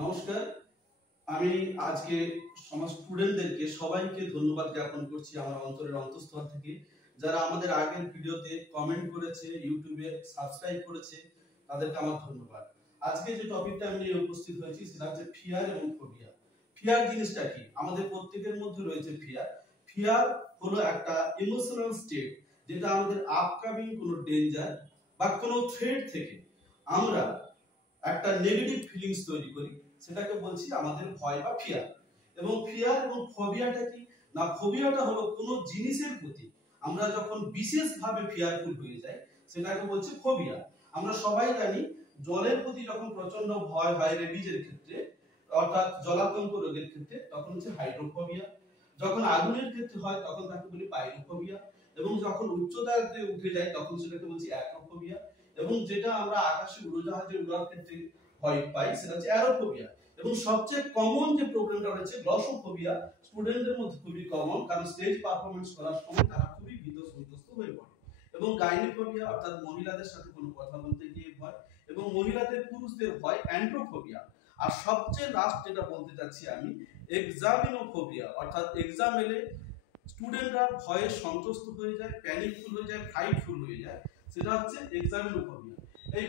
নমস্কার। আমি আজকে সমাজ স্টুডেন্টদেরকে সবাইকে ধন্যবাদ জ্ঞাপন করছি আমার অন্তরের অন্তঃস্থল থেকে, যারা আমাদের আগের ভিডিওতে কমেন্ট করেছে, ইউটিউবে সাবস্ক্রাইব করেছে, তাদেরকে আমার ধন্যবাদ। আজকে যে টপিকটা আমি নিয়ে উপস্থিত হয়েছি সেটা হচ্ছে ফিয়ার এবং ফোবিয়া। ফিয়ার জিনিসটা কি? আমাদের প্রত্যেকের মধ্যে রয়েছে ফিয়ার। ফিয়ার হলো একটা ইমোশনাল স্টেট, যেটা আমাদের আপকামিং কোনো ডেঞ্জার বা কোনো থ্রেট থেকে আমরা একটা নেগেটিভ ফিলিংস তৈরি করি, সেটাকে বলছি আমাদের ভয় বা ফিয়ার। এবং ফিয়ার এবং ফোবিয়াটা কি না, ফোবিয়াটা হলো কোনো জিনিসের প্রতি আমরা যখন বিশেষভাবে ফিয়ারফুল হয়ে যাই সেটাকে বলছি ফোবিয়া। আমরা সবাই জানি জলের প্রতি যখন প্রচন্ড ভয় হয় রেবিজের ক্ষেত্রে, অর্থাৎ জলাতঙ্ক রোগের ক্ষেত্রে, তখন হচ্ছে হাইড্রোফোবিয়া। যখন আগুনের ক্ষেত্রে হয় তখন তাকে বলি পাইরোফোবিয়া, এবং যখন উচ্চতাতে উঠে যায় তখন সেটাকে বলছি অ্যাক্রোফোবিয়া, এবং যেটা আমরা আকাশে উড়োজাহাজে উড়ার ক্ষেত্রে ভয় পাই সেটা হচ্ছে অ্যারোফোবিয়া। এবং সবচেয়ে কমন যে প্রবলেমটা রয়েছে গ্লসোফোবিয়া, স্টুডেন্টদের মধ্যে খুবই কমন, কারণ স্টেজ পারফরম্যান্স করার সময় তারা খুবই ভীত সন্ত্রস্ত হয়ে পড়ে। এবং গাইনোফোবিয়া অর্থাৎ মহিলাদের সাথে কোনো কথা বলতে গিয়ে ভয়, এবং মহিলাদের পুরুষদের ভয় অ্যান্ড্রোফোবিয়া। আর সবচেয়ে লাস্ট যেটা বলতে চাচ্ছি আমি, এক্সামিনোফোবিয়া, অর্থাৎ এক্সাম এলে স্টুডেন্টরা ভয়ে সন্ত্রস্ত হয়ে যায়, প্যানিকফুল হয়ে যায়, ফ্রাইটফুল হয়ে যায়, সেটা হচ্ছে এক্সামিনোফোবিয়া। এই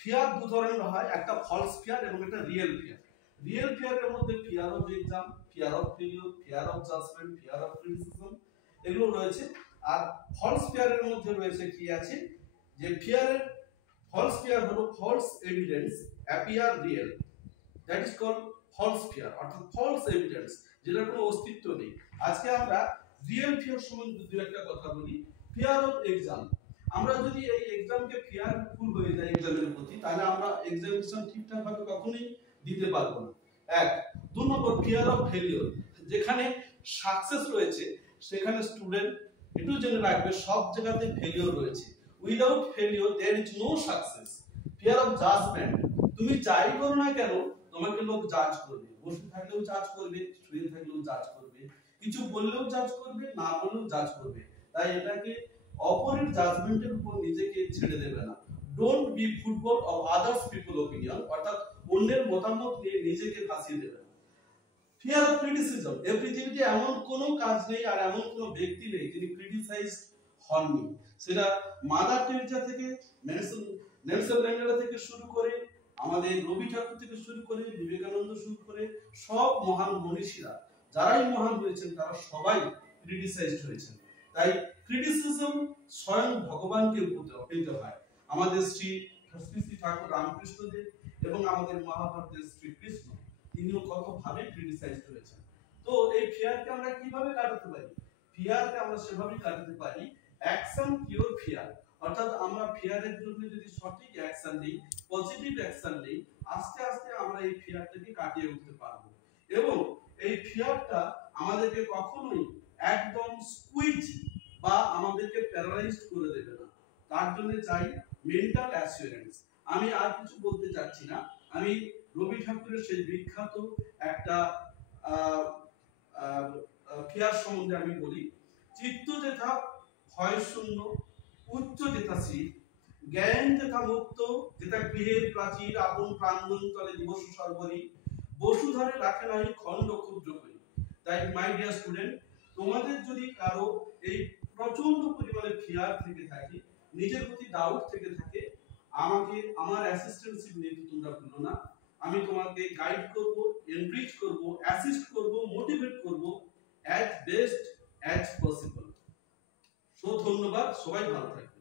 ফিয়ার দু ধরনের হয়, একটা ফলস ফিয়ার এবং একটা রিয়েল ফিয়ার। রিয়েল ফিয়ারের মধ্যে fear of exam, fear of failure, fear of judgement, fear of criticism, এগুলো রয়েছে। আর ফলস ফিয়ারের মধ্যে রয়েছে কি আছে, যে ফলস ফিয়ার হলো false evidence appear real, that is called false fear, অর্থাৎ ফলস এভিডেন্স, যেটার কোনো অস্তিত্ব নেই। আজকে আমরা রিয়েল ফিয়ার সম্বন্ধে দু একটা কথা বলি। ফিয়ার অফ এক্সাম, আমরা যদি এই এক্সামকে ফিয়ারফুল হয়ে যাই এক্সামের প্রতি, তাহলে আমরা এক্সামিনেশন ঠিকঠাক ভাবে কখনোই দিতে পারবো না। এক। দু নম্বর ফিয়ার অফ ফেলিওর, যেখানে সাকসেস রয়েছে সেখানে স্টুডেন্ট একটু জেনে রাখবে সব জায়গাতে ফেলিওর রয়েছে। Without failure there is no success. Fear of judgement, তুমি যাই করো না কেন তোমাকে লোক জাজ করবে, বসে থাকলেও জাজ করবে, শুয়ে থাকলেও জাজ করবে, কিছু বললেও জাজ করবে, না বললেও জাজ করবে। তাই এটাকে অপরের জাজমেন্টের উপর নিজেকে ছেড়ে দেবে না। Don't be football of others people opinion, অর্থাৎ অন্যের মতামত নিয়ে নিজেকে ফাঁসিয়ে দেবে না। ফিয়ার অফ ক্রিটিসিজম, এই পৃথিবীতে এমন কোনো কাজ নেই আর এমন কোনো ব্যক্তি নেই যিনি ক্রিটিসাইজড হননি। সেটা মাদার টেরেসা থেকে নেলসন ম্যান্ডেলা থেকে শুরু করে, আমাদের রবি ঠাকুর থেকে শুরু করে, বিবেকানন্দ শুরু করে, সব মহান মনীষীরা যারাই মহান হয়েছেন তারা সবাই ক্রিটিসাইজড হয়েছেন। তাই ক্রিটিসিজম স্বয়ং ভগবানকে পেতে হয়। আমাদের শ্রী শ্রী ঠাকুর রামকৃষ্ণদেব এবং আমাদের মহাভারতের শ্রীকৃষ্ণ, তিনিও কত ভাবে ক্রিটিসাইজড হয়েছেন। তো এই ফিয়ারকে আমরা কিভাবে কাটাতে পারি? ফিয়ারকে আমরা সেভাবে কাটাতে পারি অ্যাকশন কিওর ফিয়ার, অর্থাৎ আমরা ফিয়ারের জন্য যদি সঠিক অ্যাকশন নিই, পজিটিভ অ্যাকশন নিই, আস্তে আস্তে আমরা এই ফিয়ারটাকে কাটিয়ে উঠতে পারবো। এবং এই ফিয়ারটা আমাদেরকে কখনোই একদম স্কুইজ বা আমাদেরকে প্যারালাইজড করে দেবে না। তার জন্য চাই মেন্টাল অ্যাসিওরেন্স। আমি আর কিছু বলতে চাচ্ছি না, আমি রবি ঠাকুরের সেই বিখ্যাত একটা ফিয়ার সম্বন্ধে আমি বলি। চিত্ত যেথা ভয় শূন্য, উচ্চ যেথা শীত, জ্ঞান যেথা মুক্ত, যেথা গৃহের প্রাচীর আপন প্রাঙ্গণ তলে দিবস সর্বরি, বসুধারে রাখে নাই খণ্ড ক্ষুদ্র করি। তাই মাই ডিয়ার স্টুডেন্ট, তোমাদের যদি কারো এই প্রচন্ড পরিমাণে ফিয়ার থেকে থাকে, নিজের প্রতি ডাউট থেকে থাকে, আমাকে আমার অ্যাসিস্ট্যান্টশিপ নিতে তোমরা ভুলো না। আমি তোমাকে গাইড করব, এনরিচ করব, অ্যাসিস্ট করব, মোটিভেট করব as best as possible। So ধন্যবাদ, সবাই ভালো থাকবে।